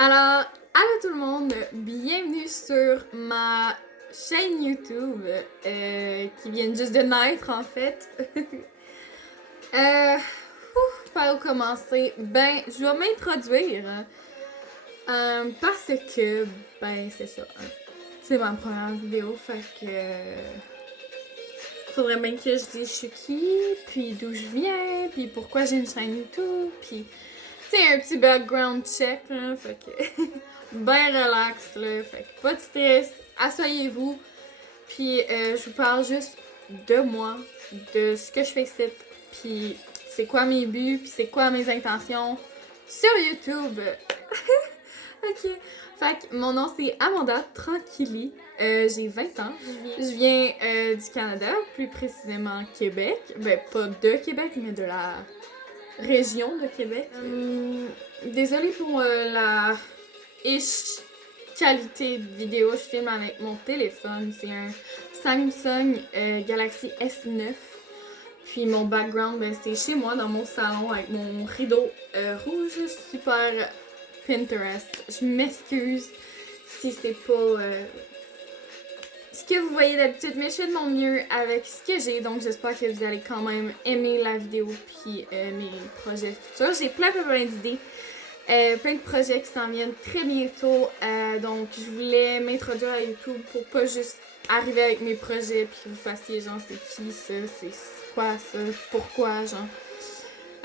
Alors, allô tout le monde, bienvenue sur ma chaîne YouTube qui vient juste de naître en fait. Par où commencer? Ben, je vais m'introduire parce que, ben, c'est ça. C'est ma première vidéo, fait que faudrait bien que je dise je suis qui, puis d'où je viens, puis pourquoi j'ai une chaîne YouTube, puis c'est un petit background check, là, fait que ben relax, là, fait que pas de stress, asseyez-vous, puis je vous parle juste de moi, de ce que je fais ici, puis c'est quoi mes buts, puis c'est quoi mes intentions sur YouTube. Ok, fait que mon nom c'est Amanda Tranquilly, j'ai 20 ans, je viens du Canada, plus précisément Québec, ben pas de Québec, mais de la région de Québec. Désolée pour la qualité de vidéo, je filme avec mon téléphone. C'est un Samsung Galaxy S9. Puis mon background, ben, c'est chez moi dans mon salon avec mon rideau rouge super Pinterest. Je m'excuse si c'est pas ce que vous voyez d'habitude, mais je fais de mon mieux avec ce que j'ai, donc j'espère que vous allez quand même aimer la vidéo puis mes projets futurs. J'ai plein d'idées, plein de projets qui s'en viennent très bientôt, donc je voulais m'introduire à YouTube pour pas juste arriver avec mes projets puis que vous fassiez genre c'est qui ça, c'est quoi ça, pourquoi genre.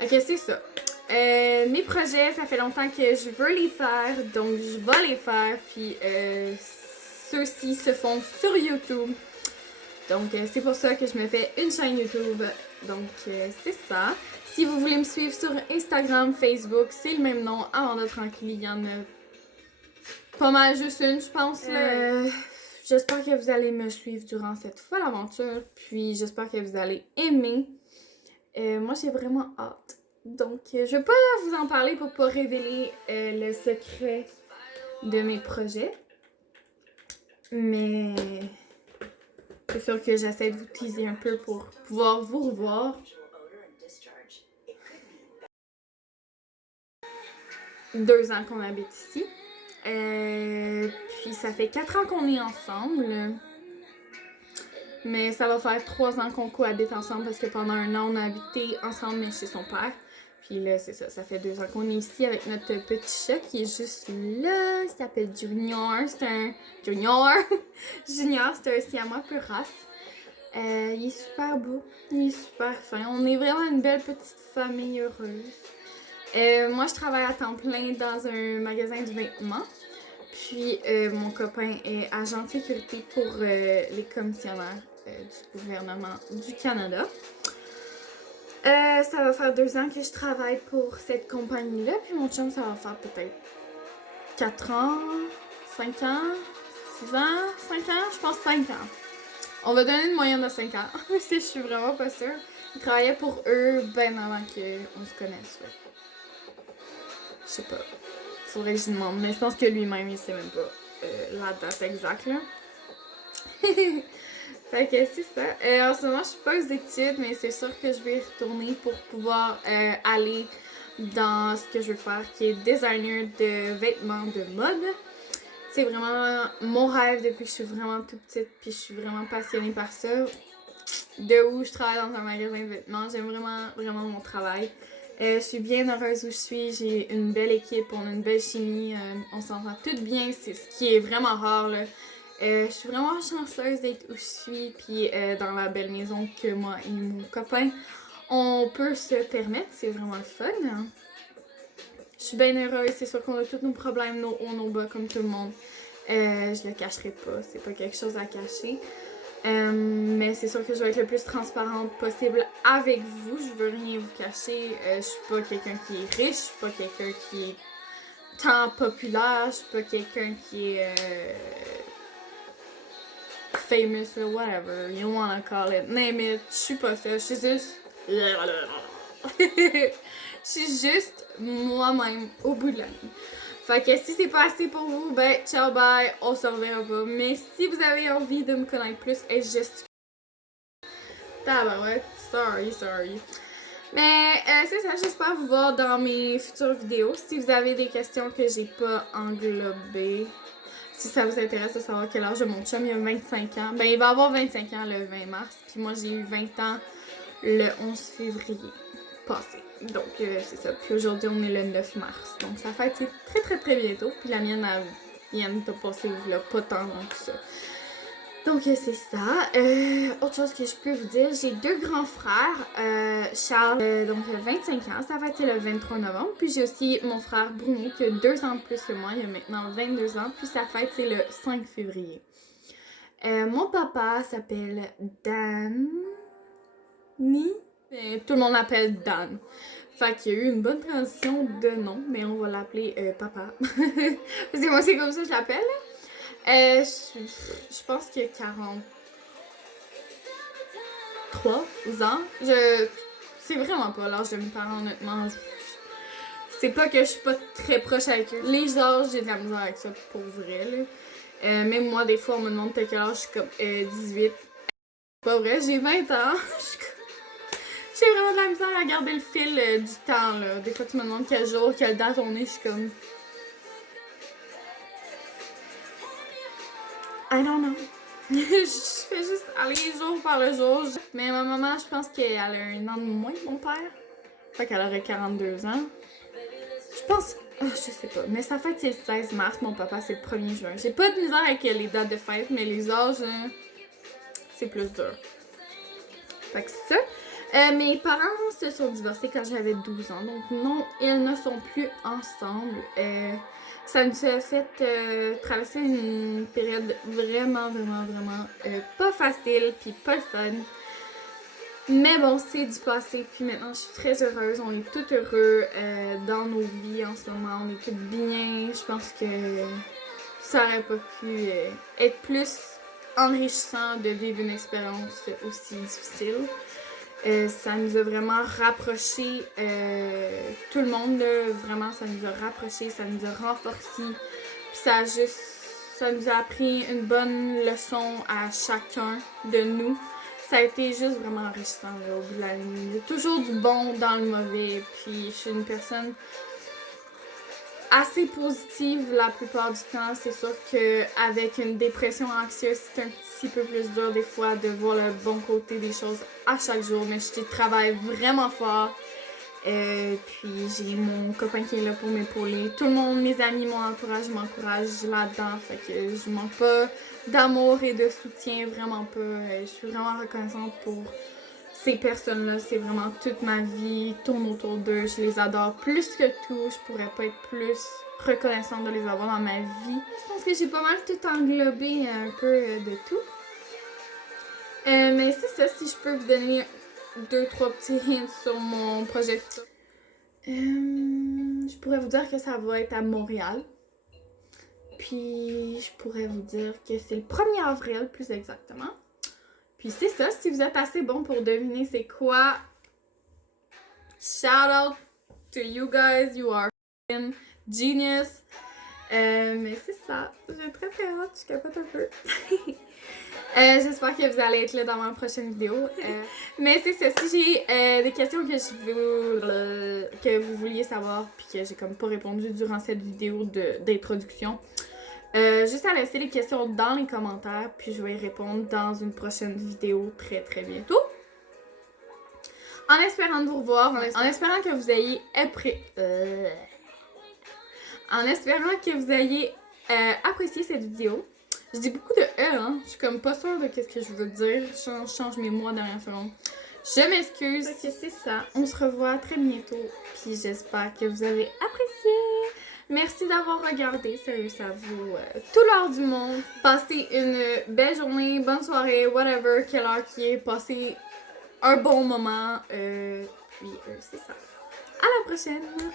Ok, c'est ça. Mes projets, ça fait longtemps que je veux les faire, donc je vais les faire, puis ceux-ci se font sur YouTube. Donc c'est pour ça que je me fais une chaîne YouTube. Donc c'est ça. Si vous voulez me suivre sur Instagram, Facebook, c'est le même nom, Amanda Tranquilly. Il y en a pas mal juste une, je pense. J'espère que vous allez me suivre durant cette folle aventure, puis j'espère que vous allez aimer. Moi j'ai vraiment hâte. Donc, je vais pas vous en parler pour pas révéler le secret de mes projets. Mais c'est sûr que j'essaie de vous teaser un peu pour pouvoir vous revoir. 2 ans qu'on habite ici. Puis ça fait 4 ans qu'on est ensemble. Mais ça va faire 3 ans qu'on cohabite ensemble parce que pendant 1 an, on a habité ensemble mais chez son père. Puis là, c'est ça, ça fait 2 ans qu'on est ici avec notre petit chat qui est juste là. Il s'appelle Junior. C'est un... Junior! Junior, c'est un siamois pur race. Il est super beau. Il est super fin. On est vraiment une belle petite famille heureuse. Moi, je travaille à temps plein dans un magasin de vêtements. Puis, mon copain est agent de sécurité pour les commissionnaires du gouvernement du Canada. Ça va faire 2 ans que je travaille pour cette compagnie-là. Puis mon chum, ça va faire peut-être 4 ans, 5 ans, 6 ans, 5 ans, je pense 5 ans. On va donner une moyenne de 5 ans, si je suis vraiment pas sûre. Il travaillait pour eux bien avant qu'on se connaisse. Ouais. Je sais pas. Faudrait que je lui demande, mais je pense que lui-même, il sait même pas la date exacte, là. Fait que c'est ça. En ce moment, je suis pas aux études, mais c'est sûr que je vais y retourner pour pouvoir aller dans ce que je veux faire, qui est designer de vêtements de mode. C'est vraiment mon rêve depuis que je suis vraiment toute petite, puis je suis vraiment passionnée par ça. De où je travaille dans un magasin de vêtements, j'aime vraiment mon travail. Je suis bien heureuse où je suis, j'ai une belle équipe, on a une belle chimie, on s'entend toutes bien, c'est ce qui est vraiment rare là. Je suis vraiment chanceuse d'être où je suis, puis dans la belle maison que moi et mon copain on peut se permettre, c'est vraiment le fun. Hein? Je suis bien heureuse, c'est sûr qu'on a tous nos problèmes, nos hauts, nos bas comme tout le monde. Je le cacherai pas, c'est pas quelque chose à cacher. Mais c'est sûr que je vais être le plus transparente possible avec vous. Je veux rien vous cacher. Je suis pas quelqu'un qui est riche, je suis pas quelqu'un qui est tant populaire, je suis pas quelqu'un qui est famous or whatever you wanna call it. Name it. Je suis pas ça. Je suis juste. Je suis juste moi-même au bout de la ligne. Fait que si c'est pas assez pour vous, ben ciao bye, on se reverra pas. Mais si vous avez envie de me connaître plus, et juste... Tabarouette, sorry. Mais c'est ça, j'espère vous voir dans mes futures vidéos. Si vous avez des questions que j'ai pas englobées, si ça vous intéresse de savoir quel âge de mon chum, il a 25 ans. Ben, il va avoir 25 ans le 20 mars, puis moi j'ai eu 20 ans le 11 février passé. Donc c'est ça. Puis aujourd'hui on est le 9 mars. Donc ça fait très très très bientôt. Puis la mienne, elle vient de passer là, pas tant donc ça. Donc c'est ça. Autre chose que je peux vous dire, j'ai 2 grands frères. Charles, donc 25 ans, ça va être le 23 novembre. Puis j'ai aussi mon frère Bruno qui a 2 ans de plus que moi, il a maintenant 22 ans. Puis sa fête c'est le 5 février. Mon papa s'appelle Danny. Tout le monde l'appelle Dan. Fait qu'il y a eu une bonne transition de nom, mais on va l'appeler papa. Parce que moi c'est comme ça que je l'appelle. Je pense qu'il y a 43 ans. C'est vraiment pas l'âge de mes parents, honnêtement. C'est pas que je suis pas très proche avec eux. Les âges, j'ai de la misère avec ça, pour vrai, là. Même moi, des fois, on me demande quel âge, je suis comme 18. Pas vrai, j'ai 20 ans. J'ai vraiment de la misère à garder le fil du temps, là. Des fois, tu me demandes quel jour, quelle date on est, je suis comme... I don't know. Je fais juste aller jour par le jour. Mais ma maman, je pense qu'elle a 1 an de moins que mon père. Fait qu'elle aurait 42 ans. Je pense... Oh, je sais pas. Mais sa fête, c'est le 16 mars. Mon papa, c'est le 1er juin. J'ai pas de misère avec les dates de fête, mais les âges, c'est plus dur. Fait que c'est ça. Mes parents se sont divorcés quand j'avais 12 ans. Donc non, ils ne sont plus ensemble. Ça nous a fait traverser une période vraiment pas facile, puis pas le fun. Mais bon, c'est du passé, puis maintenant je suis très heureuse. On est tous heureux dans nos vies en ce moment. On est tous bien. Je pense que ça aurait pas pu être plus enrichissant de vivre une expérience aussi difficile. Ça nous a vraiment rapprochés, tout le monde, là, vraiment, ça nous a rapprochés, ça nous a renforcés. Puis ça nous a appris une bonne leçon à chacun de nous. Ça a été juste vraiment enrichissant, là, au bout de la ligne. Il y a toujours du bon dans le mauvais, puis je suis une personne assez positive la plupart du temps. C'est sûr qu'avec une dépression anxieuse, c'est un petit peu plus dur des fois de voir le bon côté des choses à chaque jour, mais je travaille vraiment fort. Puis j'ai mon copain qui est là pour m'épauler. Tout le monde, mes amis, mon entourage m'encouragent là-dedans. Fait que je manque pas d'amour et de soutien, vraiment pas. Je suis vraiment reconnaissante pour ces personnes-là. C'est vraiment toute ma vie, tourne autour d'eux. Je les adore plus que tout. Je pourrais pas être plus reconnaissante de les avoir dans ma vie. Je pense que j'ai pas mal tout englobé un peu de tout. Mais c'est ça, si je peux vous donner 2-3 petits hints sur mon projet futur. Je pourrais vous dire que ça va être à Montréal. Puis je pourrais vous dire que c'est le 1er avril, plus exactement. Puis c'est ça, si vous êtes assez bon pour deviner c'est quoi, shout out to you guys, you are f***ing genius. Mais c'est ça, j'ai très hâte, je capote un peu. J'espère que vous allez être là dans ma prochaine vidéo. Mais c'est ça, si j'ai des questions que vous vouliez savoir puis que j'ai comme pas répondu durant cette vidéo d'introduction, juste à laisser les questions dans les commentaires puis je vais y répondre dans une prochaine vidéo très bientôt. En espérant de vous revoir, en espérant que vous ayez apprécié cette vidéo. Je dis beaucoup de E, hein. Je suis comme pas sûre de qu'est-ce que je veux dire. Je change mes mots dernière seconde. Je m'excuse. Ok, c'est ça. On se revoit très bientôt. Puis j'espère que vous avez apprécié. Merci d'avoir regardé. Sérieux, ça vaut tout l'or du monde. Passez une belle journée, bonne soirée, whatever, quelle heure qui est. Passez un bon moment. Puis c'est ça. À la prochaine.